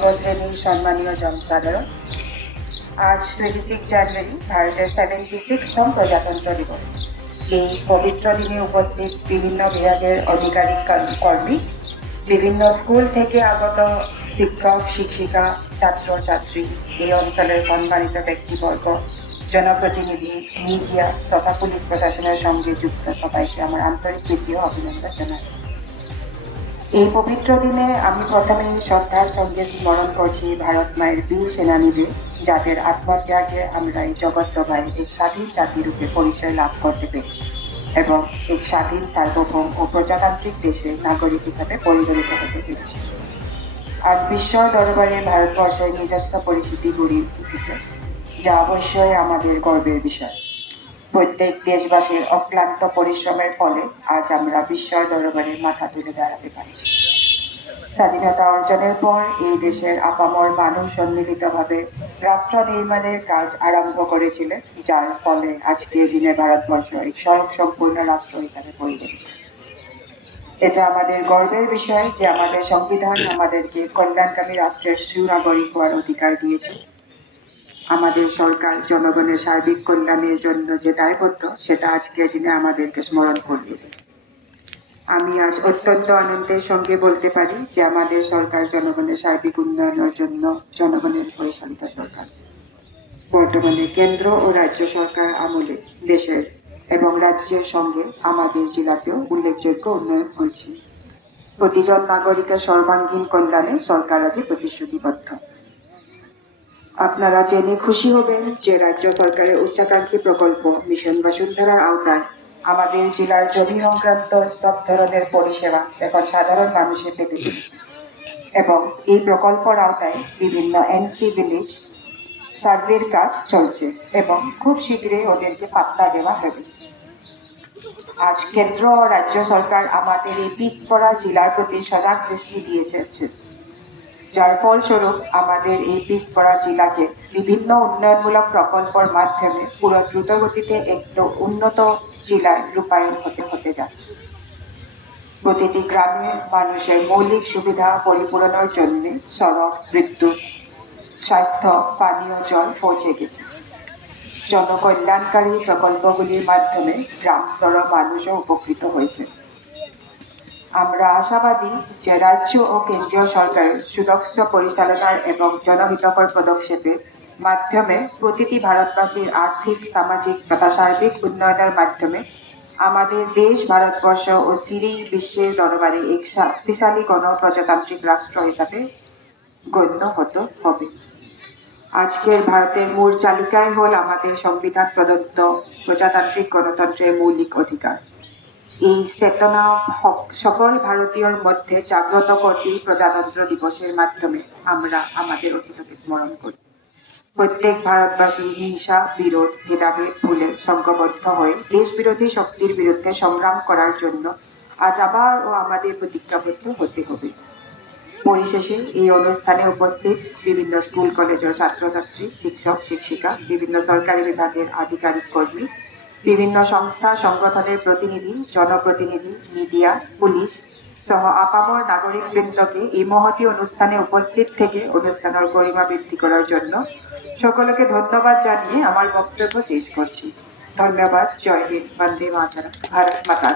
সর্বশ্রেণীর সম্মানীয় জনসাধারণ, আজ 26 জানুয়ারি ভারতের 76তম প্রজাতন্ত্র দিবস। এই পবিত্র দিনে উপস্থিত বিভিন্ন বিভাগের আধিকারিক কর্মী, বিভিন্ন স্কুল থেকে আগত শিক্ষক শিক্ষিকা, ছাত্র ছাত্রী, এই অঞ্চলের সম্মানিত ব্যক্তিবর্গ, জনপ্রতিনিধি, মিডিয়া তথা পুলিশ প্রশাসনের সঙ্গে যুক্ত সবাইকে আমার আন্তরিক প্রীতি ও অভিনন্দন জানাই। এই পবিত্র দিনে আমি প্রথমেই শ্রদ্ধার সঙ্গে স্মরণ করছি ভারত মায়ের বীর সেনানীদের, যাদের আত্মত্যাগে আমরা এই জগৎ সভায় এক স্বাধীন জাতি রূপে পরিচয় লাভ করতে পেরেছি এবং এক স্বাধীন সার্বভৌম ও প্রজাতান্ত্রিক দেশের নাগরিক হিসাবে পরিগণিত হতে পেরেছি। আজ বিশ্ব দরবারে ভারতবর্ষের নিজস্ব পরিস্থিতি গড়ে উঠেছে, যা অবশ্যই আমাদের গর্বের বিষয়। প্রত্যেক দেশবাসীর অক্লান্ত পরিশ্রমের ফলে আজ আমরা বিশ্ব দরবারে মাথা তুলে দাঁড়াতে পারছি। স্বাধীনতা অর্জনের পর এই দেশের আপামর মানুষ সম্মিলিতভাবে রাষ্ট্র নির্মাণের কাজ আরম্ভ করেছিলেন, যার ফলে আজকের দিনে ভারতবর্ষ এক স্বয়ংসম্পূর্ণ রাষ্ট্র হিসাবে পরিগণিত। এটা আমাদের গর্বের বিষয় যে আমাদের সংবিধান আমাদেরকে কল্যাণকামী রাষ্ট্রের সুনাগরিক হওয়ার অধিকার দিয়েছে। আমাদের সরকার জনগণের সার্বিক কল্যাণের জন্য যে দায়বদ্ধ, সেটা আজকের দিনে আমাদেরকে স্মরণ করিয়ে দেয়। আমি আজ অত্যন্ত আনন্দের সঙ্গে বলতে পারি যে আমাদের সরকার জনগণের সার্বিক উন্নয়নের জন্য জনগণের পরিচালিত সরকার। বর্তমানে কেন্দ্র ও রাজ্য সরকার আমলে দেশের এবং রাজ্যের সঙ্গে আমাদের জেলাতেও উল্লেখযোগ্য উন্নয়ন হয়েছে। প্রতিজন নাগরিকের সর্বাঙ্গীন কল্যাণে সরকার আজ প্রতিশ্রুতিবদ্ধ। আপনারা জেনে খুশি হবেন যে রাজ্য সরকারের উচ্চাকাঙ্ক্ষী প্রকল্প মিশন বসুন্ধরার আওতায় আমাদের জেলার জমি সংক্রান্ত সব ধরনের পরিষেবা এখন সাধারণ মানুষের পেতে এবং এই প্রকল্পের আওতায় বিভিন্ন এনসি ভিলেজ সার্ভের কাজ চলছে এবং খুব শীঘ্রই ওদেরকে পাত্তা দেওয়া হবে। আজ কেন্দ্র ও রাজ্য সরকার আমাদের এই পিছপড়া জেলার প্রতি সজাগ দৃষ্টি দিয়েছে, যার ফলস্বরূপ আমাদের এই পিছপড়া জেলাকে বিভিন্ন উন্নয়নমূলক প্রকল্পের মাধ্যমে পুরো দ্রুতগতিতে একটু উন্নত জেলায় রূপায়ণ হতে যাচ্ছে। প্রতিটি গ্রামে মানুষের মৌলিক সুবিধা পরিপূরণের জন্য সড়ক, বিদ্যুৎ, স্বাস্থ্য, পানীয় জল পৌঁছে গেছে। জনকল্যাণকারী প্রকল্পগুলির মাধ্যমে গ্রাম স্তরের মানুষও উপকৃত হয়েছে। আমরা আশাবাদী যে রাজ্য ও কেন্দ্রীয় সরকারের সুদক্ষ পরিচালনার এবং জনহিতকর পদক্ষেপের মাধ্যমে প্রতিটি ভারতবাসীর আর্থিক, সামাজিক তথা সার্বিক উন্নয়নের মাধ্যমে আমাদের দেশ ভারতবর্ষ ও সিরি বিশ্বের দরবারে এক শক্তিশালী গণপ্রজাতান্ত্রিক রাষ্ট্র হিসাবে গণ্য হতে হবে। আজকের ভারতের মূল চালিকায় হল আমাদের সংবিধান প্রদত্ত প্রজাতান্ত্রিক গণতন্ত্রের মৌলিক অধিকার। এই চেতনা সকল ভারতীয়র মধ্যে জাগ্রত করতে প্রজাতন্ত্র দিবসের মাধ্যমে আমরা আমাদের অতীতকে স্মরণ করি। প্রত্যেক ভারতবাসী হিংসা, বিরোধ, ভেদাভেদ ভুলে সংঘবদ্ধ হয়ে দেশ বিরোধী শক্তির বিরুদ্ধে সংগ্রাম করার জন্য আজ আবারও আমাদের প্রতিজ্ঞাবদ্ধ হতে হবে। পরিশেষে এই অনুষ্ঠানে উপস্থিত বিভিন্ন স্কুল কলেজের ছাত্রছাত্রী, শিক্ষক শিক্ষিকা, বিভিন্ন সরকারি বিভাগের আধিকারিক কর্মী, বিভিন্ন সংস্থা সংগঠনের প্রতিনিধি, জনপ্রতিনিধি, মিডিয়া, পুলিশ সহ আপামর নাগরিকবৃন্দকে এই মহতী অনুষ্ঠানে উপস্থিত থেকে অনুষ্ঠানের গরিমা বৃদ্ধি করার জন্য সকলকে ধন্যবাদ জানিয়ে আমার বক্তব্য শেষ করছি। ধন্যবাদ। জয় হিন্দ। বন্দে মাতরম। ভারত মাতা।